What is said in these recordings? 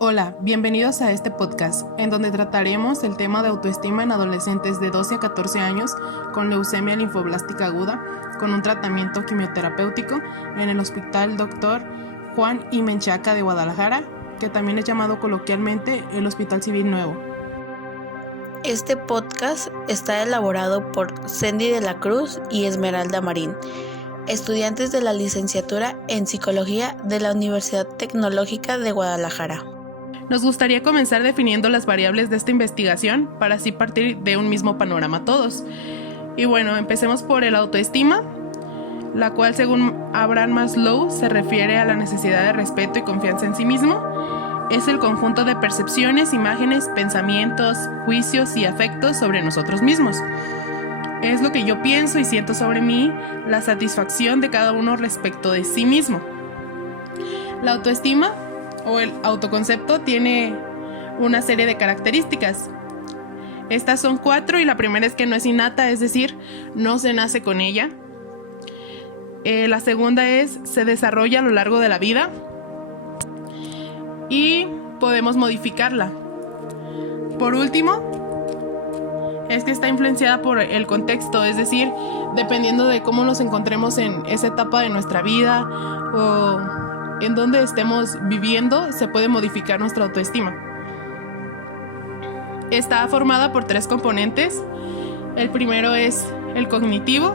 Hola, bienvenidos a este podcast, en donde trataremos el tema de autoestima en adolescentes de 12 a 14 años con leucemia linfoblástica aguda, con un tratamiento quimioterapéutico en el Hospital Dr. Juan I. Menchaca de Guadalajara, que también es llamado coloquialmente el Hospital Civil Nuevo. Este podcast está elaborado por Cindy de la Cruz y Esmeralda Marín, estudiantes de la licenciatura en Psicología de la Universidad Tecnológica de Guadalajara. Nos gustaría comenzar definiendo las variables de esta investigación para así partir de un mismo panorama todos. Y bueno, empecemos por el autoestima, la cual según Abraham Maslow se refiere a la necesidad de respeto y confianza en sí mismo. Es el conjunto de percepciones, imágenes, pensamientos, juicios y afectos sobre nosotros mismos. Es lo que yo pienso y siento sobre mí, la satisfacción de cada uno respecto de sí mismo. La autoestima o el autoconcepto tiene una serie de características. Estas son 4 y la primera es que no es innata, es decir, no se nace con ella. La segunda es se desarrolla a lo largo de la vida y podemos modificarla. Por último, es que está influenciada por el contexto, es decir, dependiendo de cómo nos encontremos en esa etapa de nuestra vida o en donde estemos viviendo, se puede modificar nuestra autoestima. Está formada por 3 componentes. El primero es el cognitivo,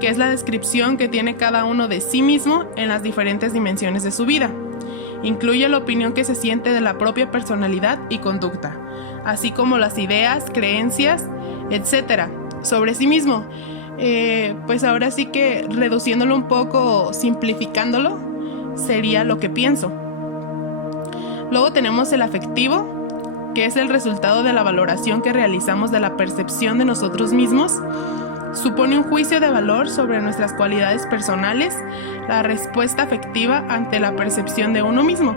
que es la descripción que tiene cada uno de sí mismo en las diferentes dimensiones de su vida. Incluye la opinión que se siente de la propia personalidad y conducta, así como las ideas, creencias, etc. sobre sí mismo. Pues ahora sí que reduciéndolo un poco, simplificándolo, sería lo que pienso. Luego tenemos el afectivo, que es el resultado de la valoración que realizamos de la percepción de nosotros mismos. Supone un juicio de valor sobre nuestras cualidades personales, la respuesta afectiva ante la percepción de uno mismo,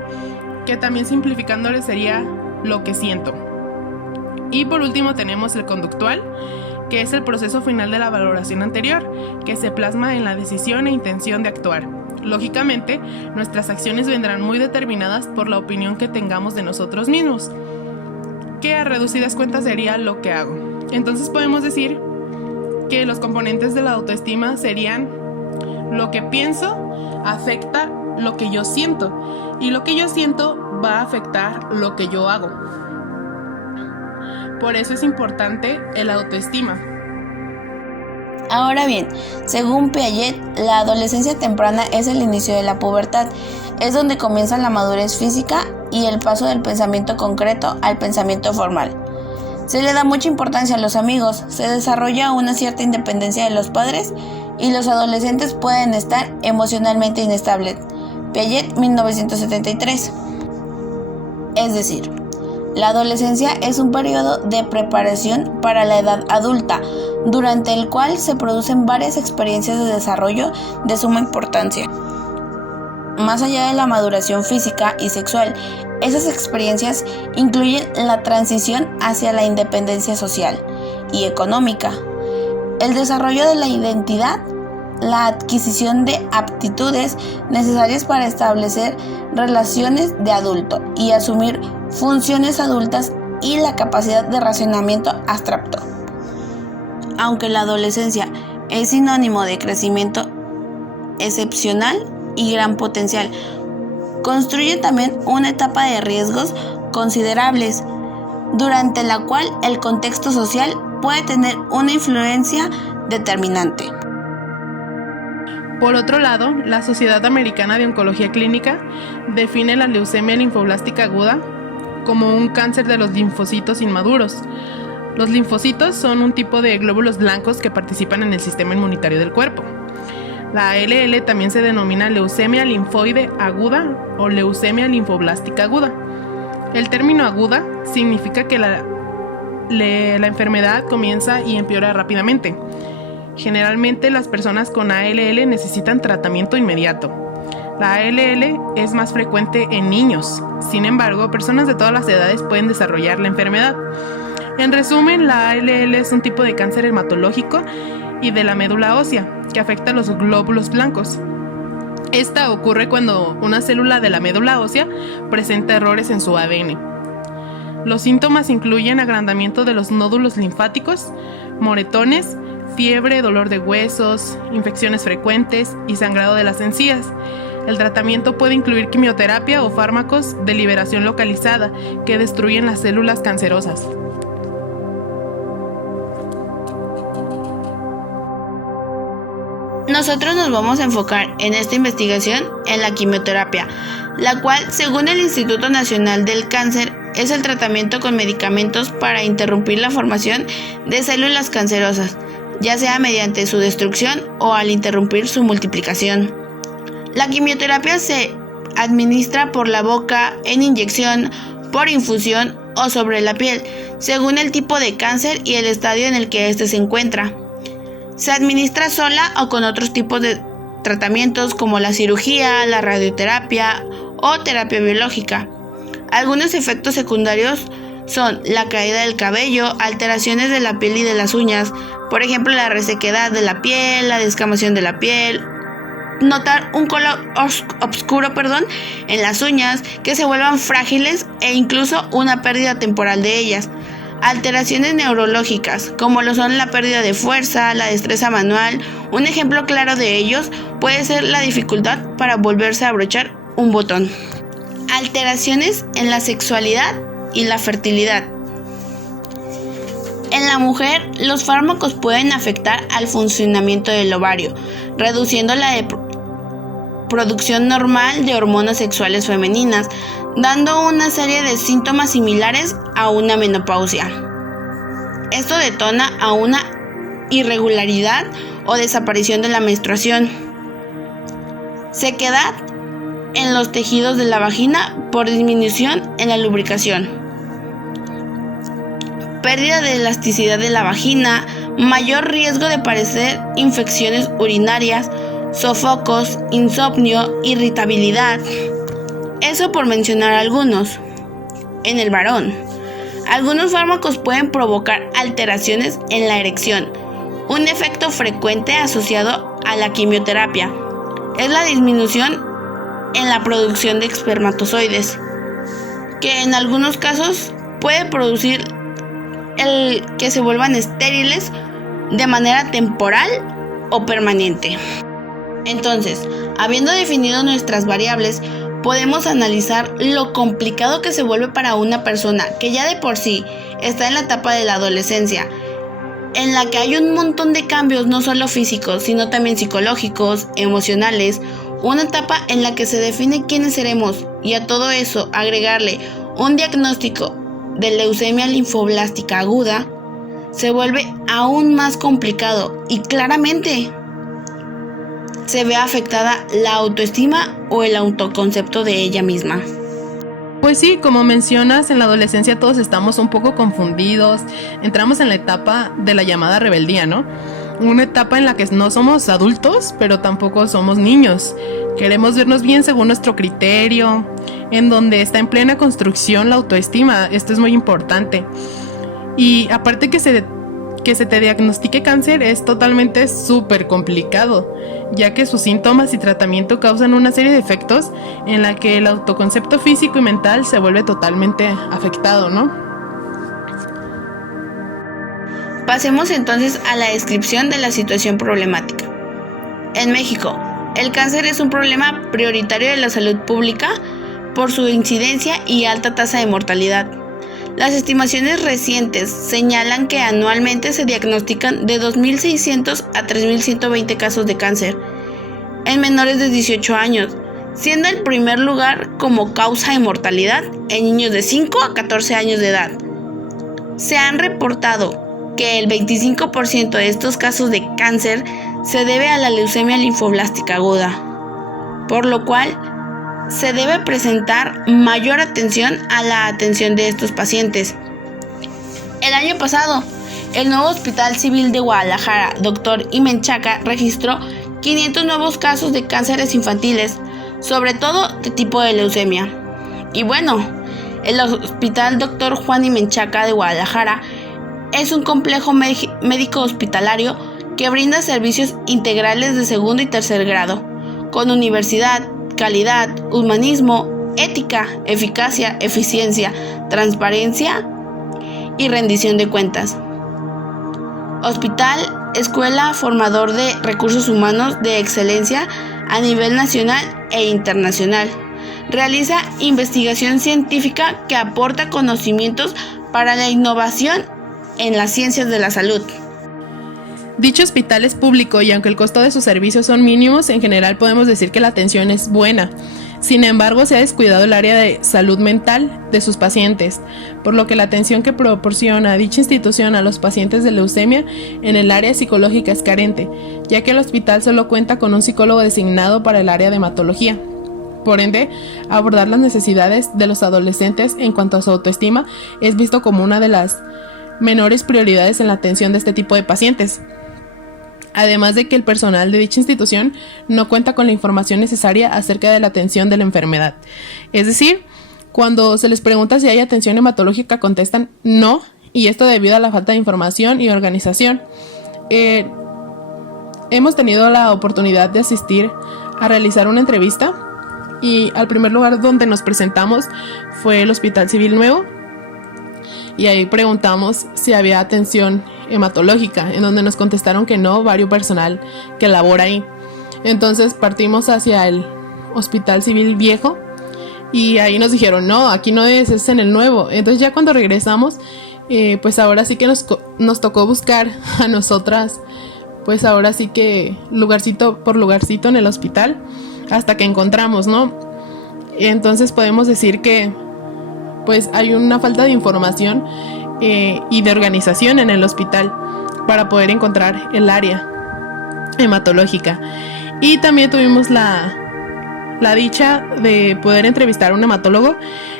que también simplificándole sería lo que siento. Y por último tenemos el conductual, que es el proceso final de la valoración anterior, que se plasma en la decisión e intención de actuar. Lógicamente, nuestras acciones vendrán muy determinadas por la opinión que tengamos de nosotros mismos, que a reducidas cuentas sería lo que hago. Entonces podemos decir que los componentes de la autoestima serían lo que pienso afecta lo que yo siento y lo que yo siento va a afectar lo que yo hago. Por eso es importante el autoestima. Ahora bien, según Piaget, la adolescencia temprana es el inicio de la pubertad, es donde comienza la madurez física y el paso del pensamiento concreto al pensamiento formal. Se le da mucha importancia a los amigos, se desarrolla una cierta independencia de los padres y los adolescentes pueden estar emocionalmente inestables. Piaget, 1973. Es decir, la adolescencia es un periodo de preparación para la edad adulta, durante el cual se producen varias experiencias de desarrollo de suma importancia. Más allá de la maduración física y sexual, esas experiencias incluyen la transición hacia la independencia social y económica, el desarrollo de la identidad, la adquisición de aptitudes necesarias para establecer relaciones de adulto y asumir funciones adultas y la capacidad de razonamiento abstracto. Aunque la adolescencia es sinónimo de crecimiento excepcional y gran potencial, construye también una etapa de riesgos considerables, durante la cual el contexto social puede tener una influencia determinante. Por otro lado, la Sociedad Americana de Oncología Clínica define la leucemia linfoblástica aguda como un cáncer de los linfocitos inmaduros. Los linfocitos son un tipo de glóbulos blancos que participan en el sistema inmunitario del cuerpo. La ALL también se denomina leucemia linfoide aguda o leucemia linfoblástica aguda. El término aguda significa que la enfermedad comienza y empeora rápidamente. Generalmente las personas con ALL necesitan tratamiento inmediato. La ALL es más frecuente en niños. Sin embargo, personas de todas las edades pueden desarrollar la enfermedad. En resumen, la ALL es un tipo de cáncer hematológico y de la médula ósea que afecta a los glóbulos blancos. Esta ocurre cuando una célula de la médula ósea presenta errores en su ADN. Los síntomas incluyen agrandamiento de los nódulos linfáticos, moretones, fiebre, dolor de huesos, infecciones frecuentes y sangrado de las encías. El tratamiento puede incluir quimioterapia o fármacos de liberación localizada que destruyen las células cancerosas. Nosotros nos vamos a enfocar en esta investigación en la quimioterapia, la cual, según el Instituto Nacional del Cáncer, es el tratamiento con medicamentos para interrumpir la formación de células cancerosas, ya sea mediante su destrucción o al interrumpir su multiplicación. La quimioterapia se administra por la boca, en inyección, por infusión o sobre la piel, según el tipo de cáncer y el estadio en el que éste se encuentra. Se administra sola o con otros tipos de tratamientos como la cirugía, la radioterapia o terapia biológica. Algunos efectos secundarios son la caída del cabello, alteraciones de la piel y de las uñas, por ejemplo la resequedad de la piel, la descamación de la piel, notar un color oscuro en las uñas, que se vuelvan frágiles e incluso una pérdida temporal de ellas. Alteraciones neurológicas, como lo son la pérdida de fuerza, la destreza manual. Un ejemplo claro de ellos puede ser la dificultad para volverse a abrochar un botón. Alteraciones en la sexualidad y la fertilidad. En la mujer, los fármacos pueden afectar al funcionamiento del ovario, reduciendo la producción normal de hormonas sexuales femeninas, dando una serie de síntomas similares a una menopausia. Esto detona a una irregularidad o desaparición de la menstruación. Sequedad en los tejidos de la vagina por disminución en la lubricación. Pérdida de elasticidad de la vagina, mayor riesgo de padecer infecciones urinarias, sofocos, insomnio, irritabilidad. Eso por mencionar algunos. En el varón, algunos fármacos pueden provocar alteraciones en la erección. Un efecto frecuente asociado a la quimioterapia es la disminución en la producción de espermatozoides, que en algunos casos puede producir el que se vuelvan estériles de manera temporal o permanente. Entonces, habiendo definido nuestras variables, podemos analizar lo complicado que se vuelve para una persona que ya de por sí está en la etapa de la adolescencia, en la que hay un montón de cambios no solo físicos, sino también psicológicos, emocionales, una etapa en la que se define quiénes seremos, y a todo eso agregarle un diagnóstico de leucemia linfoblástica aguda, se vuelve aún más complicado y claramente se ve afectada la autoestima o el autoconcepto de ella misma. Pues sí, como mencionas, en la adolescencia todos estamos un poco confundidos, entramos en la etapa de la llamada rebeldía, ¿no? Una etapa en la que no somos adultos, pero tampoco somos niños. Queremos vernos bien según nuestro criterio, en donde está en plena construcción la autoestima. Esto es muy importante. Y aparte que se te diagnostique cáncer es totalmente súper complicado, ya que sus síntomas y tratamiento causan una serie de efectos en la que el autoconcepto físico y mental se vuelve totalmente afectado, ¿no? Pasemos entonces a la descripción de la situación problemática. En México, el cáncer es un problema prioritario de la salud pública por su incidencia y alta tasa de mortalidad. Las estimaciones recientes señalan que anualmente se diagnostican de 2.600 a 3.120 casos de cáncer en menores de 18 años, siendo el primer lugar como causa de mortalidad en niños de 5 a 14 años de edad. Se han reportado que el 25% de estos casos de cáncer se debe a la leucemia linfoblástica aguda, por lo cual se debe presentar mayor atención a la atención de estos pacientes. El año pasado, el nuevo Hospital Civil de Guadalajara, Dr. Imenchaca, registró 500 nuevos casos de cánceres infantiles, sobre todo de tipo de leucemia. Y bueno, el Hospital Dr. Juan Imenchaca de Guadalajara es un complejo médico hospitalario que brinda servicios integrales de segundo y tercer grado, con universidad, calidad, humanismo, ética, eficacia, eficiencia, transparencia y rendición de cuentas. Hospital, escuela formador de recursos humanos de excelencia a nivel nacional e internacional. Realiza investigación científica que aporta conocimientos para la innovación en las ciencias de la salud. Dicho hospital es público y aunque el costo de sus servicios son mínimos, en general podemos decir que la atención es buena. Sin embargo, se ha descuidado el área de salud mental de sus pacientes, por lo que la atención que proporciona dicha institución a los pacientes de leucemia en el área psicológica es carente, ya que el hospital solo cuenta con un psicólogo designado para el área de hematología. Por ende, abordar las necesidades de los adolescentes en cuanto a su autoestima es visto como una de las menores prioridades en la atención de este tipo de pacientes. Además de que el personal de dicha institución no cuenta con la información necesaria acerca de la atención de la enfermedad. Es decir, cuando se les pregunta si hay atención hematológica, contestan no, y esto debido a la falta de información y organización. Hemos tenido la oportunidad de asistir a realizar una entrevista y al primer lugar donde nos presentamos fue el Hospital Civil Nuevo y ahí preguntamos si había atención hematológica, en donde nos contestaron que no, varios personal que labora ahí. Entonces partimos hacia el Hospital Civil Viejo y ahí nos dijeron no, aquí no es en el nuevo. Entonces ya cuando regresamos, pues ahora sí que nos tocó buscar a nosotras, pues ahora sí que lugarcito por lugarcito en el hospital hasta que encontramos, ¿no? Entonces podemos decir que pues hay una falta de información y de organización en el hospital para poder encontrar el área hematológica. Y también tuvimos la dicha de poder entrevistar a un hematólogo,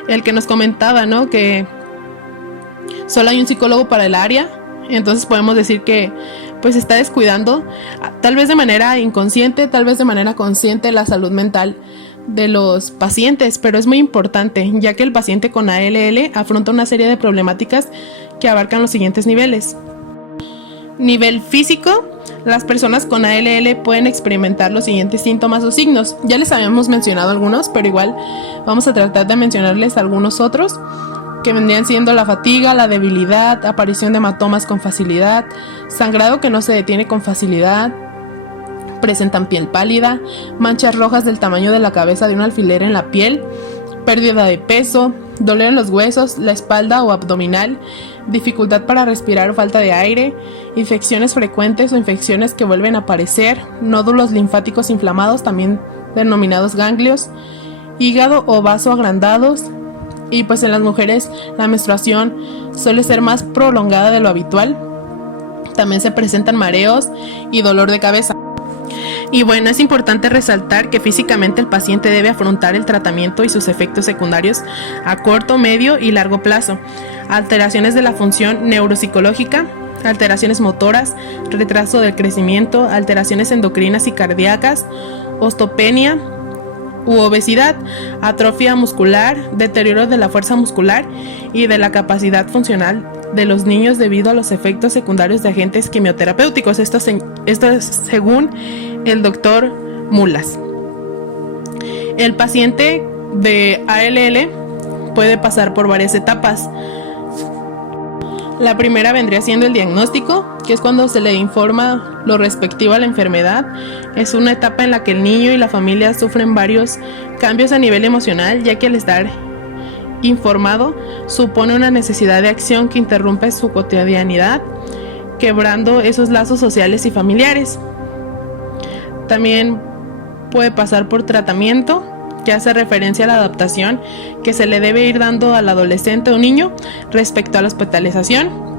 el que nos comentaba, ¿no?, que solo hay un psicólogo para el área. Entonces podemos decir que pues está descuidando, tal vez de manera inconsciente, tal vez de manera consciente, la salud mental de los pacientes, pero es muy importante, ya que el paciente con ALL afronta una serie de problemáticas que abarcan los siguientes niveles. Nivel físico, las personas con ALL pueden experimentar los siguientes síntomas o signos. Ya les habíamos mencionado algunos, pero igual vamos a tratar de mencionarles algunos otros, que vendrían siendo la fatiga, la debilidad, aparición de hematomas con facilidad, sangrado que no se detiene con facilidad, presentan piel pálida, manchas rojas del tamaño de la cabeza de un alfiler en la piel, pérdida de peso, dolor en los huesos, la espalda o abdominal, dificultad para respirar o falta de aire, infecciones frecuentes o infecciones que vuelven a aparecer, nódulos linfáticos inflamados, también denominados ganglios, hígado o vaso agrandados. Y pues en las mujeres la menstruación suele ser más prolongada de lo habitual. También se presentan mareos y dolor de cabeza. Y bueno, es importante resaltar que físicamente el paciente debe afrontar el tratamiento y sus efectos secundarios a corto, medio y largo plazo. Alteraciones de la función neuropsicológica, alteraciones motoras, retraso del crecimiento, alteraciones endocrinas y cardíacas, osteopenia u obesidad, atrofia muscular, deterioro de la fuerza muscular y de la capacidad funcional de los niños debido a los efectos secundarios de agentes quimioterapéuticos. Esto es según el doctor Mulas. El paciente de ALL puede pasar por varias etapas. La primera vendría siendo el diagnóstico, que es cuando se le informa lo respectivo a la enfermedad. Es una etapa en la que el niño y la familia sufren varios cambios a nivel emocional, ya que al estar informado supone una necesidad de acción que interrumpe su cotidianidad, quebrando esos lazos sociales y familiares. También puede pasar por tratamiento, que hace referencia a la adaptación que se le debe ir dando al adolescente o niño respecto a la hospitalización,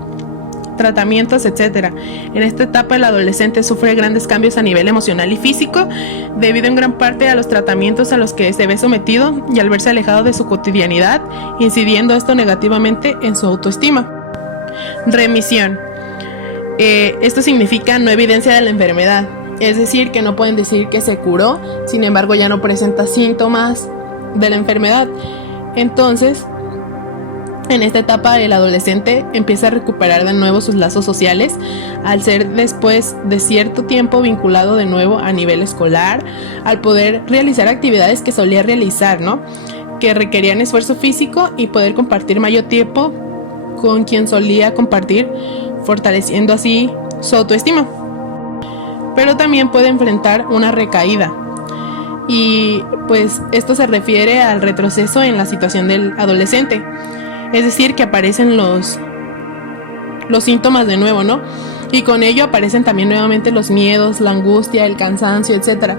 tratamientos, etc. En esta etapa el adolescente sufre grandes cambios a nivel emocional y físico debido en gran parte a los tratamientos a los que se ve sometido y al verse alejado de su cotidianidad, incidiendo esto negativamente en su autoestima. Remisión. Esto significa no evidencia de la enfermedad. Es decir, que no pueden decir que se curó, sin embargo ya no presenta síntomas de la enfermedad. Entonces, En esta etapa el adolescente empieza a recuperar de nuevo sus lazos sociales al ser después de cierto tiempo vinculado de nuevo a nivel escolar, al poder realizar actividades que solía realizar, ¿no? Que requerían esfuerzo físico y poder compartir mayor tiempo con quien solía compartir, fortaleciendo así su autoestima. Pero también puede enfrentar una recaída. Y pues esto se refiere al retroceso en la situación del adolescente. Es decir, que aparecen los síntomas de nuevo, ¿no? Y con ello aparecen también nuevamente los miedos, la angustia, el cansancio, etc.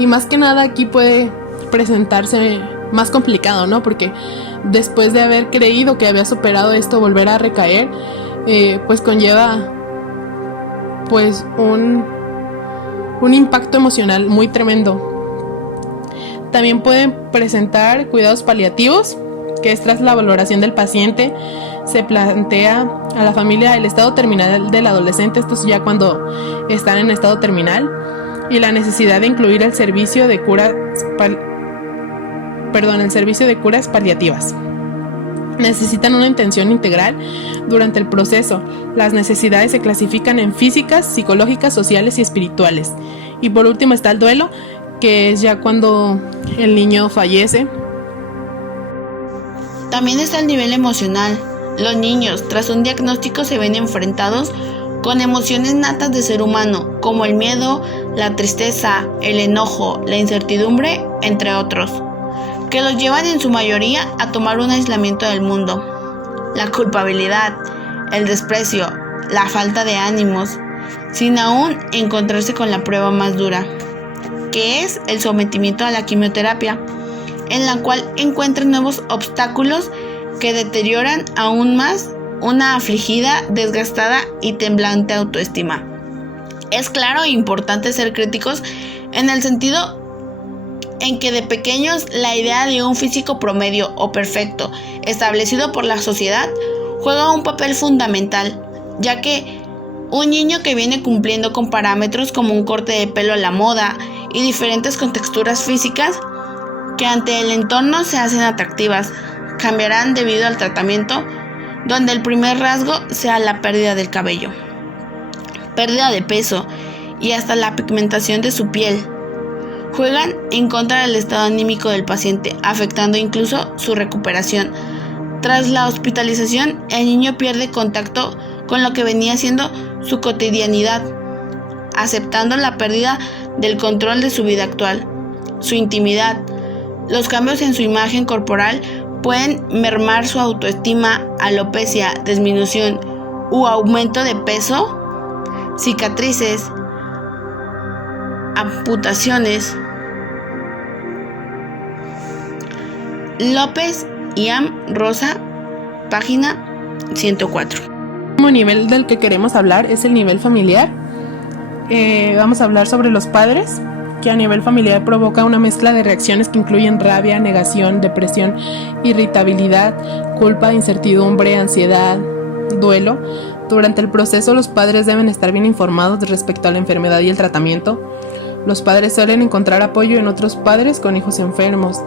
Y más que nada aquí puede presentarse más complicado, ¿no? Porque después de haber creído que había superado esto, volver a recaer, pues conlleva pues un impacto emocional muy tremendo. También pueden presentar cuidados paliativos, que es tras la valoración del paciente, se plantea a la familia el estado terminal del adolescente, esto es ya cuando están en estado terminal, y la necesidad de incluir el servicio de curas paliativas. Necesitan una atención integral durante el proceso. Las necesidades se clasifican en físicas, psicológicas, sociales y espirituales. Y por último está el duelo, que es ya cuando el niño fallece. También está el nivel emocional. Los niños, tras un diagnóstico, se ven enfrentados con emociones natas de ser humano, como el miedo, la tristeza, el enojo, la incertidumbre, entre otros, que los llevan en su mayoría a tomar un aislamiento del mundo. La culpabilidad, el desprecio, la falta de ánimos, sin aún encontrarse con la prueba más dura, que es el sometimiento a la quimioterapia, en la cual encuentran nuevos obstáculos que deterioran aún más una afligida, desgastada y temblante autoestima. Es claro e importante ser críticos en el sentido en que de pequeños la idea de un físico promedio o perfecto establecido por la sociedad juega un papel fundamental, ya que un niño que viene cumpliendo con parámetros como un corte de pelo a la moda y diferentes contexturas físicas que ante el entorno se hacen atractivas, cambiarán debido al tratamiento, donde el primer rasgo sea la pérdida del cabello, pérdida de peso y hasta la pigmentación de su piel. Juegan en contra del estado anímico del paciente, afectando incluso su recuperación. Tras la hospitalización, el niño pierde contacto con lo que venía siendo su cotidianidad, aceptando la pérdida del control de su vida actual, su intimidad. Los cambios en su imagen corporal pueden mermar su autoestima, alopecia, disminución u aumento de peso, cicatrices, amputaciones. López y Am Rosa, página 104. El último nivel del que queremos hablar es el nivel familiar. Vamos a hablar sobre los padres, que a nivel familiar provoca una mezcla de reacciones que incluyen rabia, negación, depresión, irritabilidad, culpa, incertidumbre, ansiedad, duelo. Durante el proceso, los padres deben estar bien informados respecto a la enfermedad y el tratamiento. Los padres suelen encontrar apoyo en otros padres con hijos enfermos.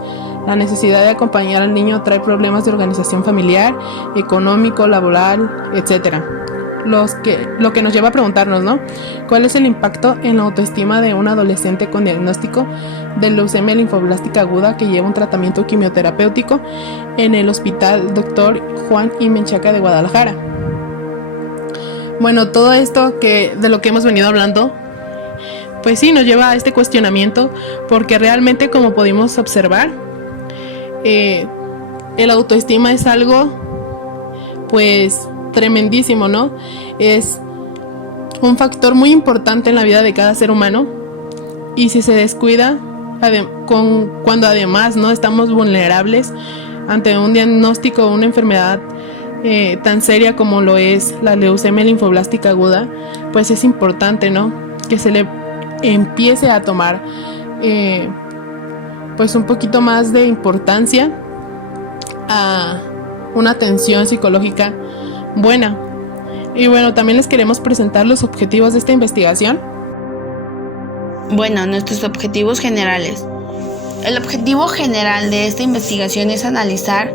La necesidad de acompañar al niño trae problemas de organización familiar, económico, laboral, etc. Lo que nos lleva a preguntarnos, ¿no? ¿Cuál es el impacto en la autoestima de un adolescente con diagnóstico de leucemia linfoblástica aguda que lleva un tratamiento quimioterapéutico en el Hospital Dr. Juan I. Menchaca de Guadalajara? Bueno, todo esto de lo que hemos venido hablando, pues sí, nos lleva a este cuestionamiento, porque realmente, como pudimos observar, el autoestima es algo, pues, tremendísimo, ¿no? Es un factor muy importante en la vida de cada ser humano, y si se descuida, cuando además, ¿no?, estamos vulnerables ante un diagnóstico o una enfermedad tan seria como lo es la leucemia linfoblástica aguda, pues es importante, ¿no?, que se le empiece a tomar pues un poquito más de importancia a una atención psicológica buena. Y bueno, también les queremos presentar los objetivos de esta investigación. Bueno, nuestros objetivos generales. El objetivo general de esta investigación es analizar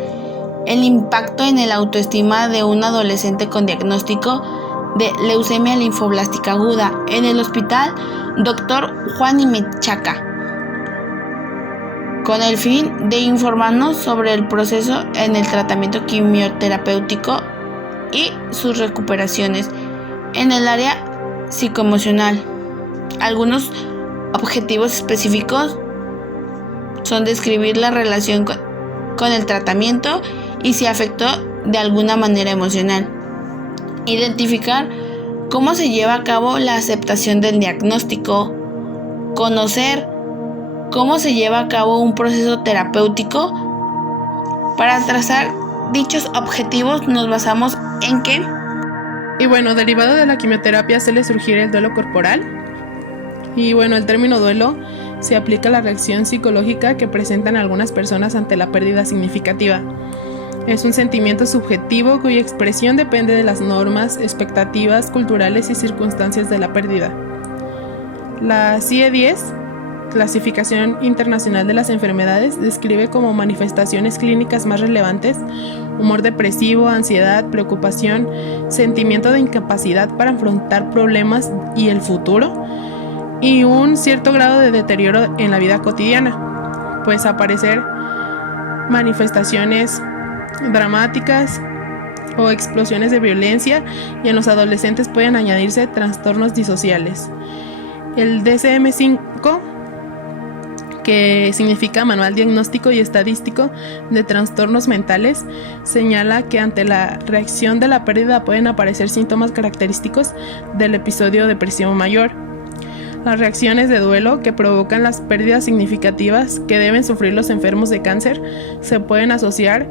el impacto en el autoestima de un adolescente con diagnóstico de leucemia linfoblástica aguda en el hospital Dr. Juan y Menchaca, con el fin de informarnos sobre el proceso en el tratamiento quimioterapéutico y sus recuperaciones en el área psicoemocional. Algunos objetivos específicos son describir la relación con el tratamiento y si afectó de alguna manera emocional, identificar cómo se lleva a cabo la aceptación del diagnóstico, conocer cómo se lleva a cabo un proceso terapéutico. Para trazar dichos objetivos nos basamos en que derivado de la quimioterapia suele surgir el duelo corporal. El término duelo se aplica a la reacción psicológica que presentan algunas personas ante la pérdida significativa. Es un sentimiento subjetivo cuya expresión depende de las normas, expectativas culturales y circunstancias de la pérdida. La CIE-10, Clasificación Internacional de las Enfermedades, describe como manifestaciones clínicas más relevantes humor depresivo, ansiedad, preocupación, sentimiento de incapacidad para afrontar problemas y el futuro, y un cierto grado de deterioro en la vida cotidiana, pues aparecer manifestaciones dramáticas o explosiones de violencia, y en los adolescentes pueden añadirse trastornos disociales. El DSM-5, que significa Manual Diagnóstico y Estadístico de Trastornos Mentales, señala que ante la reacción de la pérdida pueden aparecer síntomas característicos del episodio depresivo mayor. Las reacciones de duelo que provocan las pérdidas significativas que deben sufrir los enfermos de cáncer se pueden asociar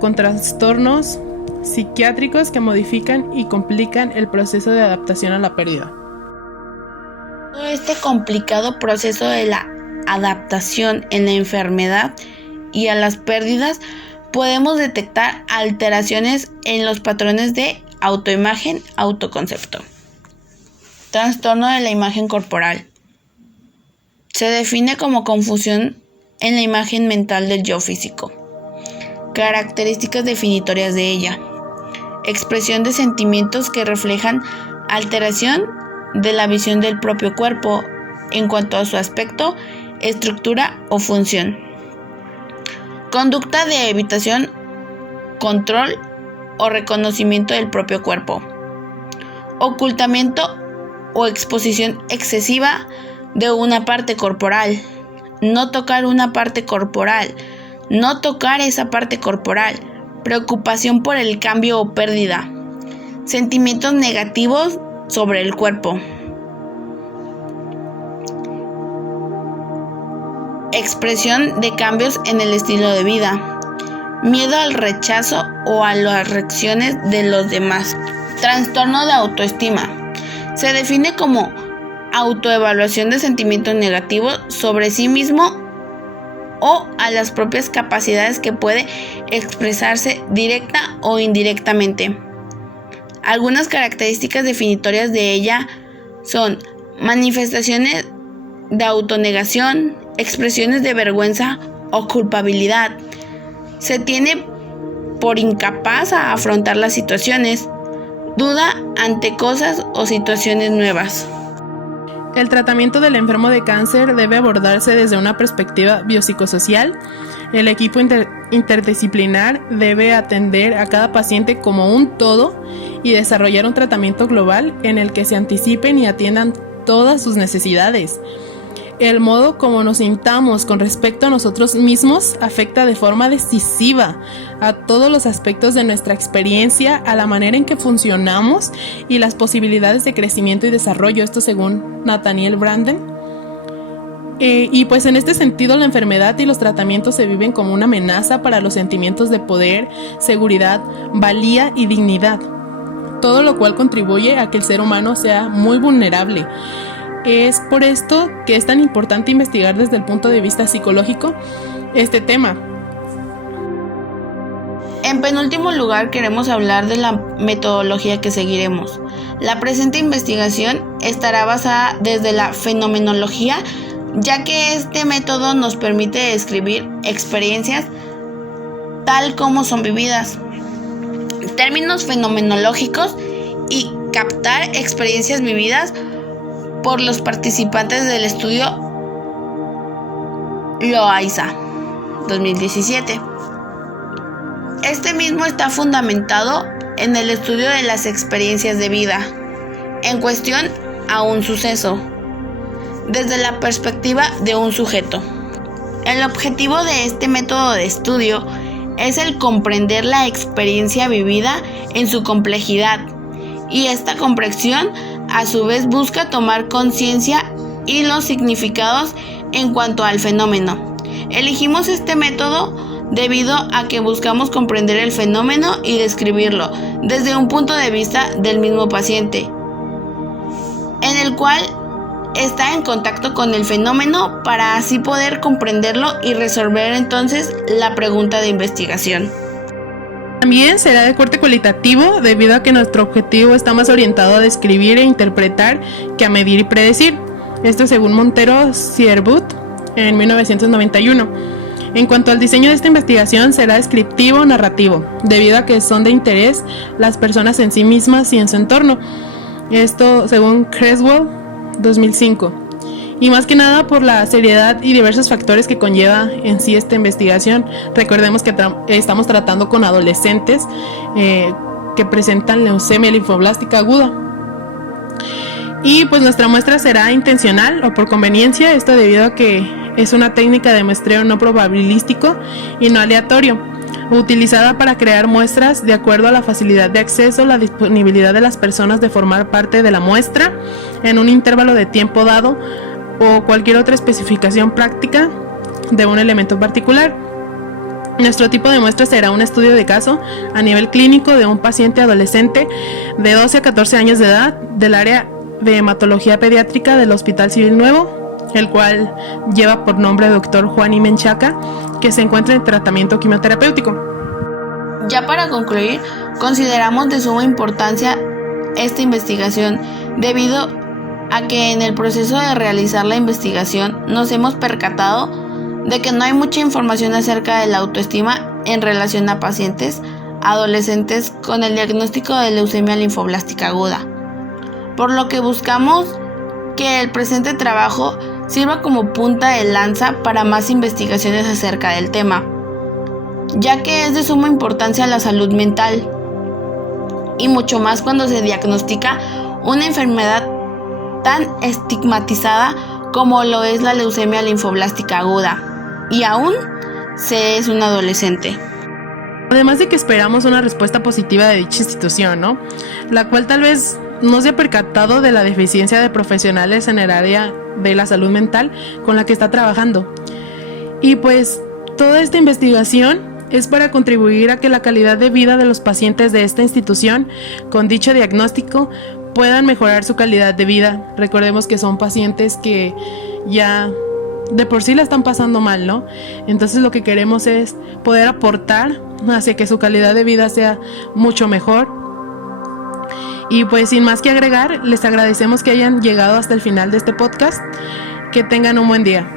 con trastornos psiquiátricos que modifican y complican el proceso de adaptación a la pérdida. Todo este complicado proceso de la adaptación en la enfermedad y a las pérdidas, podemos detectar alteraciones en los patrones de autoimagen, autoconcepto. Trastorno de la imagen corporal. Se define como confusión en la imagen mental del yo físico. Características definitorias de ella. Expresión de sentimientos que reflejan alteración de la visión del propio cuerpo en cuanto a su aspecto, estructura o función. Conducta de evitación, control o reconocimiento del propio cuerpo. Ocultamiento o exposición excesiva de una parte corporal. No tocar una parte corporal. No tocar esa parte corporal. Preocupación por el cambio o pérdida. Sentimientos negativos sobre el cuerpo. Expresión de cambios en el estilo de vida. Miedo al rechazo o a las reacciones de los demás. Trastorno de autoestima. Se define como autoevaluación de sentimientos negativos sobre sí mismo o a las propias capacidades que puede expresarse directa o indirectamente. Algunas características definitorias de ella son manifestaciones de autonegación, expresiones de vergüenza o culpabilidad. Se tiene por incapaz a afrontar las situaciones, duda ante cosas o situaciones nuevas. El tratamiento del enfermo de cáncer debe abordarse desde una perspectiva biopsicosocial. El equipo interdisciplinar debe atender a cada paciente como un todo y desarrollar un tratamiento global en el que se anticipen y atiendan todas sus necesidades. El modo como nos sintamos con respecto a nosotros mismos afecta de forma decisiva a todos los aspectos de nuestra experiencia, a la manera en que funcionamos y las posibilidades de crecimiento y desarrollo, esto según Nathaniel Branden. Y pues en este sentido la enfermedad y los tratamientos se viven como una amenaza para los sentimientos de poder, seguridad, valía y dignidad, todo lo cual contribuye a que el ser humano sea muy vulnerable. Es por esto que es tan importante investigar desde el punto de vista psicológico este tema. En penúltimo lugar, queremos hablar de la metodología que seguiremos. La presente investigación estará basada desde la fenomenología, ya que este método nos permite describir experiencias tal como son vividas. Términos fenomenológicos y captar experiencias vividas por los participantes del estudio Loayza 2017. Este mismo está fundamentado en el estudio de las experiencias de vida en cuestión a un suceso, desde la perspectiva de un sujeto. El objetivo de este método de estudio es el comprender la experiencia vivida en su complejidad, y esta comprensión a su vez busca tomar conciencia y los significados en cuanto al fenómeno. Elegimos este método debido a que buscamos comprender el fenómeno y describirlo desde un punto de vista del mismo paciente, en el cual está en contacto con el fenómeno para así poder comprenderlo y resolver entonces la pregunta de investigación. También será de corte cualitativo debido a que nuestro objetivo está más orientado a describir e interpretar que a medir y predecir. Esto según Montero Cierbut en 1991. En cuanto al diseño de esta investigación, será descriptivo o narrativo, debido a que son de interés las personas en sí mismas y en su entorno. Esto según Creswell 2005. Y más que nada por la seriedad y diversos factores que conlleva en sí esta investigación. Recordemos que estamos tratando con adolescentes que presentan leucemia linfoblástica aguda. Y pues nuestra muestra será intencional o por conveniencia, esto debido a que es una técnica de muestreo no probabilístico y no aleatorio, utilizada para crear muestras de acuerdo a la facilidad de acceso, la disponibilidad de las personas de formar parte de la muestra en un intervalo de tiempo dado o cualquier otra especificación práctica de un elemento particular. Nuestro tipo de muestra será un estudio de caso a nivel clínico de un paciente adolescente de 12 a 14 años de edad del área de hematología pediátrica del Hospital Civil Nuevo, el cual lleva por nombre Dr. Juan I. Menchaca, que se encuentra en tratamiento quimioterapéutico. Ya para concluir, consideramos de suma importancia esta investigación debido a que en el proceso de realizar la investigación nos hemos percatado de que no hay mucha información acerca de la autoestima en relación a pacientes adolescentes con el diagnóstico de leucemia linfoblástica aguda, por lo que buscamos que el presente trabajo sirva como punta de lanza para más investigaciones acerca del tema, ya que es de suma importancia la salud mental, y mucho más cuando se diagnostica una enfermedad tan estigmatizada como lo es la leucemia linfoblástica aguda, y aún se es un adolescente. Además de que esperamos una respuesta positiva de dicha institución, ¿no? La cual tal vez no se ha percatado de la deficiencia de profesionales en el área de la salud mental con la que está trabajando. Y pues toda esta investigación es para contribuir a que la calidad de vida de los pacientes de esta institución con dicho diagnóstico puedan mejorar su calidad de vida. Recordemos que son pacientes que ya de por sí la están pasando mal, ¿no? Entonces lo que queremos es poder aportar hacia que su calidad de vida sea mucho mejor. Y pues sin más que agregar, les agradecemos que hayan llegado hasta el final de este podcast. Que tengan un buen día.